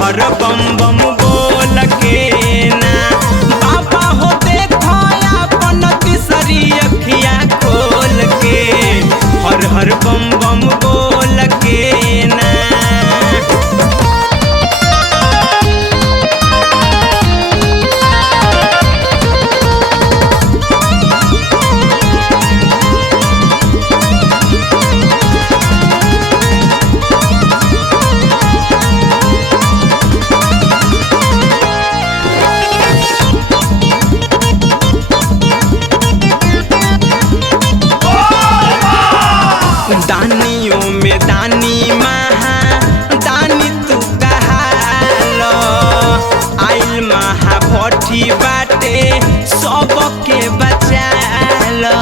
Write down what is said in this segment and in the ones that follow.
हर बम बम बोल के ना बाबा हो देखो अपन तीसरी अखिया खोल के हर हर बम बम बोल के ना। दानियों में दानी महा दानी तू कहालो आइल महा भट्टी बाटे सबके बचालो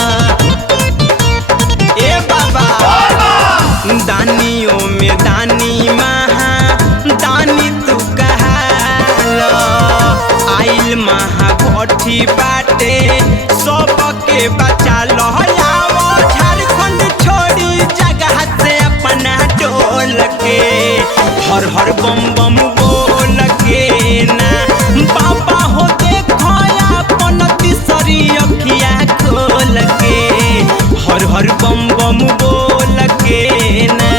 ए बाबा दानियों में दानी महा दानी तू कहालो आइल महा भट्टी बाटे सबके बचालो हर हर बम बम बोल के ना बाबा हो देखो अपन तीसरी अखिया खोल के हर हर बम बम बोल के ना।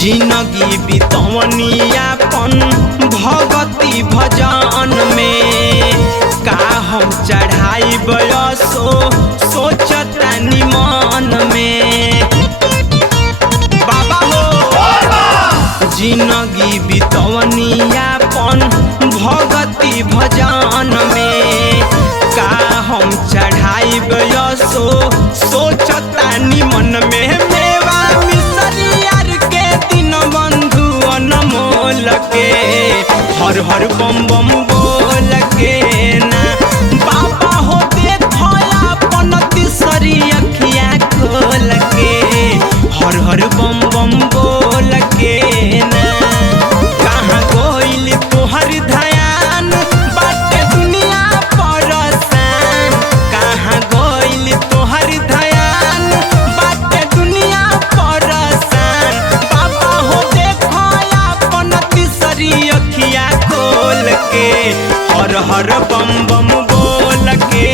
जिंदगी बितवनी अपन भगती भजन में का हम चढ़ाई बयसो सोचतानी मन में बाबा हो जिंदगी बितवनी अपन भगती भजन में का हम चढ़ाई बयसो सोचतानी मन में मेवा मिसरी बंधु अनमोल के हर हर बम बम बोल के ना बाबा हो देखो अपन तीसरी अखिया खोल के हर हर बम बम बोल के ना। कहाँ गोइल तोहर ध्यान बाटे दुनिया परसान कहाँ गोइल तोहर ध्यान बाटे दुनिया परसान बाबा हो देखो अपन तीसरी अखिया खोल के हर हर बम बम बोल के